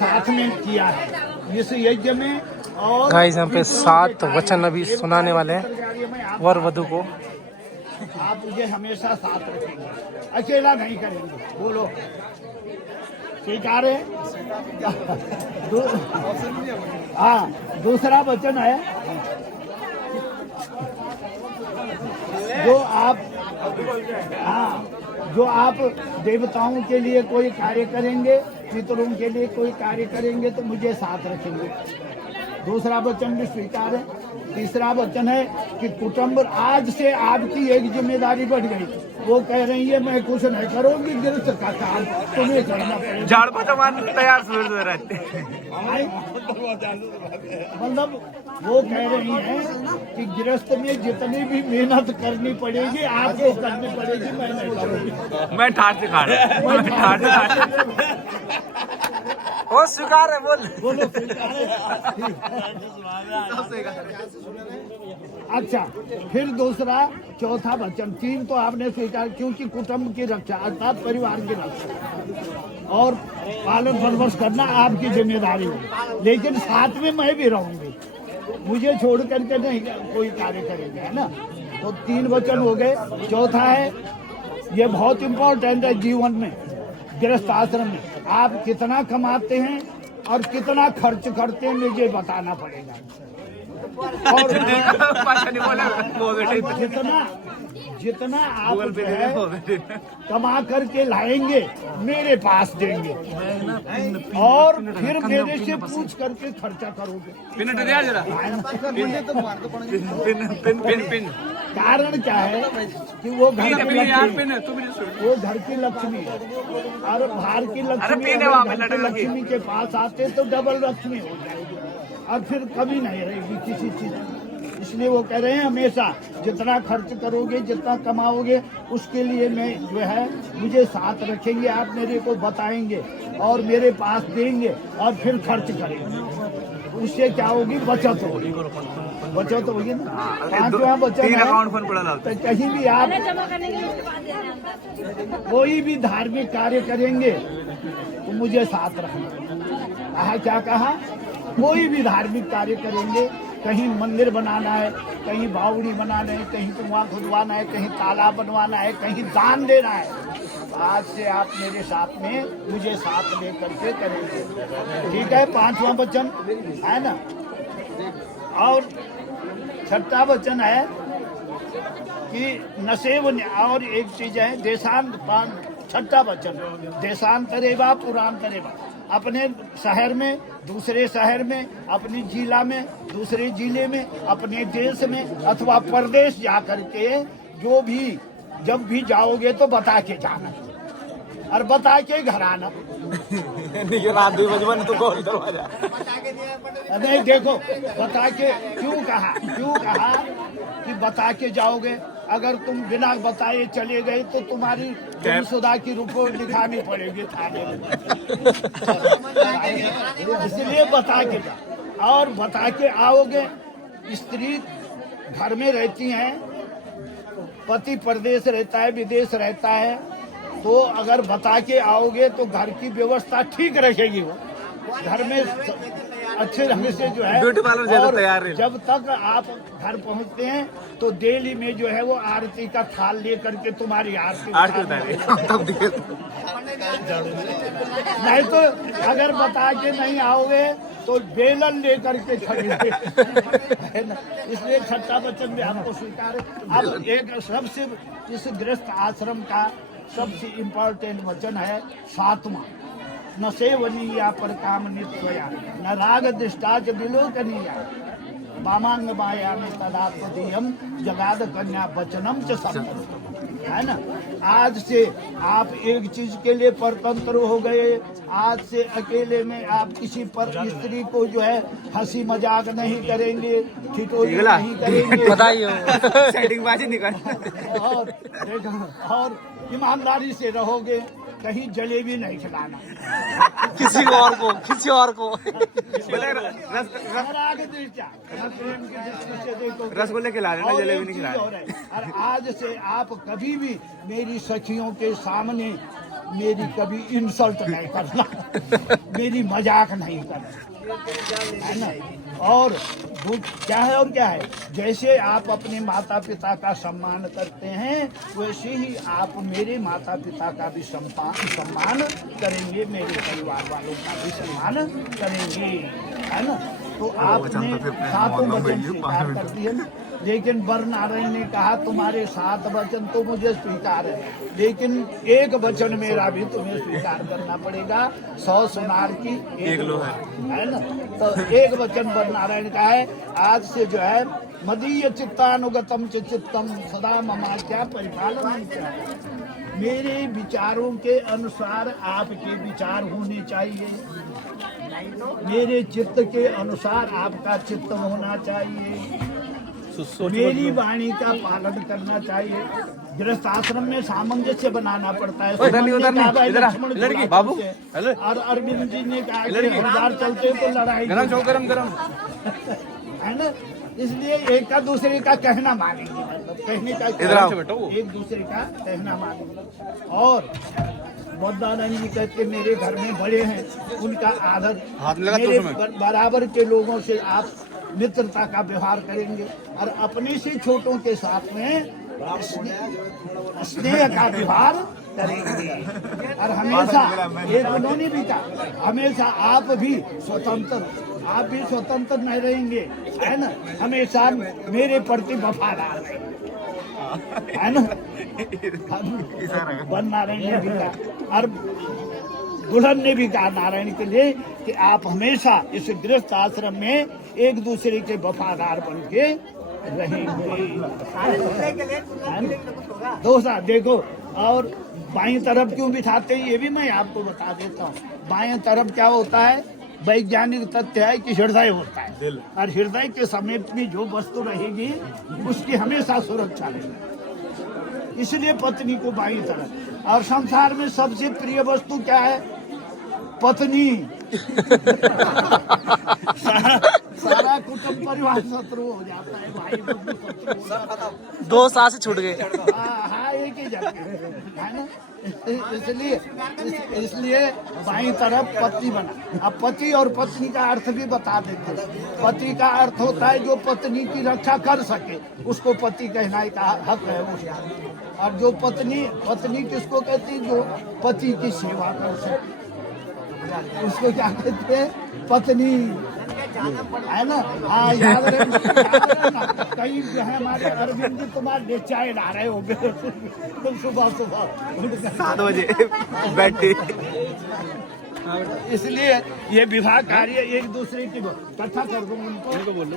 साथ में किया है इस यज्ञ में। और गाइस यहाँ पे 7 वचन अभी सुनाने वाले हैं वर वधु को। आप मुझे हमेशा साथ रखेंगे, अकेला नहीं करेंगे। बोलो स्वीकार है? हाँ, दूसरा वचन है जो आप देवताओं के लिए कोई कार्य करेंगे, पितरों के लिए कोई कार्य करेंगे तो मुझे साथ रखेंगे। दूसरा वचन भी स्वीकार है। तीसरा वचन है कि कुटुंब आज से आपकी एक जिम्मेदारी बढ़ गई। वो कह रही है मैं कुछ नहीं करूंगी, गिरफ्त का काम तुम्हें करना पड़ेगा। झाड़ को जमान तैयार सुबह रहते। मतलब वो कह रही है कि गृहस्थ में जितनी भी मेहनत करनी पड़ेगी आपको करनी पड़ेगी, मैं नहीं करूंगी। मैं ठाट से खा रहा वो स्वीकार है। बोलो स्वीकार है। अच्छा, फिर दूसरा चौथा वचन। 3 तो आपने स्वीकार, क्योंकि कुटुंब की रक्षा अर्थात परिवार की रक्षा और पालन परवरिश करना आपकी जिम्मेदारी है। लेकिन साथ में मैं भी रहूंगी, मुझे छोड़ करके नहीं कोई कार्य करेंगे, है ना। तो 3 वचन हो गए। चौथा है, ये बहुत इम्पोर्टेंट है जीवन में, गृहस्थ आश्रम में। आप कितना कमाते हैं और कितना खर्च करते हैं मुझे बताना पड़ेगा। और जितना आप जो है कमा करके लाएंगे मेरे पास देंगे और फिर मेरे से पूछ करके खर्चा करोगे। कारण क्या है कि वो घर की लक्ष्मी है और बाहर की लक्ष्मी के पास आते तो डबल लक्ष्मी हो जाएगी और फिर कमी नहीं रहेगी किसी चीज की। इसलिए वो कह रहे हैं हमेशा जितना खर्च करोगे, जितना कमाओगे, उसके लिए मैं जो है मुझे साथ रखेंगे, आप मेरे को बताएंगे और मेरे पास देंगे और फिर खर्च करेंगे। उससे क्या होगी? बचत होगी। बचत होगी ना। 5वां वचन है तो कहीं भी आप कोई भी धार्मिक कार्य करेंगे तो मुझे साथ रखना। क्या कहा? कोई भी धार्मिक कार्य करेंगे, कहीं मंदिर बनाना है, कहीं बावड़ी बनाना है, कहीं कुआं खुदवाना है, कहीं तालाब बनवाना है, कहीं दान देना है, आज से आप मेरे साथ में मुझे साथ लेकर के करेंगे। ठीक है? 5वां वचन है ना। और 6ठा वचन है कि नशेब। और एक चीज है देशांत। 6ठा वचन देशांतरेवा पुरांतरेवा। अपने शहर में, दूसरे शहर में, अपनी जिला में, दूसरे जिले में, अपने देश में अथवा परदेश जा करके जो भी जब भी जाओगे तो बता के जाना और बता के घर आना। नहीं देखो, बता के क्यों कहा कि बता के जाओगे। अगर तुम बिना बताए चले गए तो तुम्हारी गुमशुदा की रिपोर्ट दिखानी पड़ेगी थाने में। इसलिए बता के जाओ और बता के आओगे। स्त्री घर में रहती हैं, पति परदेश रहता है, विदेश रहता है, तो अगर बता के आओगे तो घर की व्यवस्था ठीक रहेगी। वो घर में अच्छे ढंग से जो है ब्यूटी पार्लर तैयार है। जब तक आप घर पहुंचते हैं तो डेली में जो है वो आरती का थाल लेकर के तुम्हारी आरती नहीं तो अगर बता के नहीं आओगे तो बेलन लेकर के खड़े है ना। इसलिए 6ठा वचन भी आपको स्वीकार है। अब एक सबसे इस गृहस्थ आश्रम का सबसे इम्पोर्टेंट वचन है 7वां। न सेवनीया पर काम नित्वया न राग दृष्टा च विलोकनीया वामांग माया में तदात्मधेयम जगाद कन्या वचनम च संपन्न। है ना। आज से आप एक चीज के लिए परतंत्र हो गए। आज से अकेले में आप किसी पर स्त्री को जो है हंसी मजाक नहीं करेंगे, ठिठोली नहीं करेंगे, सेटिंगबाजी निकाल और ईमानदारी से रहोगे। कहीं जलेबी नहीं खिलाना किसी और को रसगुल्ले खिला देना, जलेबी नहीं खिला। और आज से आप कभी भी मेरी सखियों के सामने मेरी कभी इंसल्ट नहीं करना, मेरी मजाक नहीं करना, है ना। और क्या है और क्या है, जैसे आप अपने माता पिता का सम्मान करते हैं वैसे ही आप मेरे माता पिता का भी सम्मान करेंगे, मेरे परिवार वालों का भी सम्मान करेंगे, है ना। तो आपने सातों वचन स्वीकार कर दिए ना, लेकिन वर नारायण ने कहा तुम्हारे 7 वचन तो मुझे स्वीकार है, लेकिन एक वचन मेरा भी तुम्हें स्वीकार करना पड़ेगा। 100 सुनार की एक लोहार, है ना। तो एक वचन वर नारायण का है, आज से जो है मदीय चित्तानुगतम चित्तम सदा ममाच्या परिपालनम च। मेरे विचारों के अनुसार आपके विचार होने चाहिए, मेरे चित्त के अनुसार आपका चित्त होना चाहिए, मेरी वाणी का पालन करना चाहिए। गृहस्थ आश्रम में सामंजस्य बनाना पड़ता है। बाबू और अरविंद जी ने कहा कि हथियार चलते तो लड़ाई गरम है ना, इसलिए एक का दूसरे का कहना मानेंगे, मतलब कहने का एक दूसरे का कहना मानेंगे। और बुद्धानंद जी कहते मेरे घर में बड़े हैं, उनका आदर, मेरे बराबर के लोगों से आप मित्रता का व्यवहार करेंगे और अपने से छोटों के साथ में स्नेह का व्यवहार करेंगे। और हमेशा एक उन्होंने भी कहा, हमेशा आप भी स्वतंत्र नहीं रहेंगे, है ना, हमेशा मेरे प्रति वफादार रहेंगे, है ना। वन नारायण ने भी कहा और दुल्हन ने भी कहा नारायण के लिए कि आप हमेशा इस गृहस्थ आश्रम में एक दूसरे के वफादार बन के रहेंगे। दोसा देखो, और बाईं तरफ क्यों बिठाते हैं ये भी मैं आपको बता देता हूँ। बाईं तरफ क्या होता है, वैज्ञानिक तथ्य है कि हृदय होता है, और हृदय के समीप में जो वस्तु रहेगी उसकी हमेशा सुरक्षा रहेगी, इसलिए पत्नी को बाईं तरफ। और संसार में सबसे प्रिय वस्तु क्या है, पत्नी। सारा कुटुंब परिवार शत्रु हो जाता है, भाई बंधु शत्रु हो जाता है। 2 साल से छूट गए। हाँ एक ही जगह है ना, इसलिए बाईं तरफ पति बना। अब पति और पत्नी का अर्थ भी बता देते हैं। पति का अर्थ होता है जो पत्नी की रक्षा कर सके, उसको पति कहना का हक है उसका। और जो पत्नी किसको कहती है, जो पति की सेवा कर सके, उसको क्या कहते हैं, पत्नी, है ना। हाँ याद रखना, कहीं जो है हमारे अरविंद जी तुम्हारे चाय ला रहे होंगे तुम सुबह 7 बजे बैठे। इसलिए ये विवाह कार्य एक दूसरे की कथा कर दो, उनको बोलो।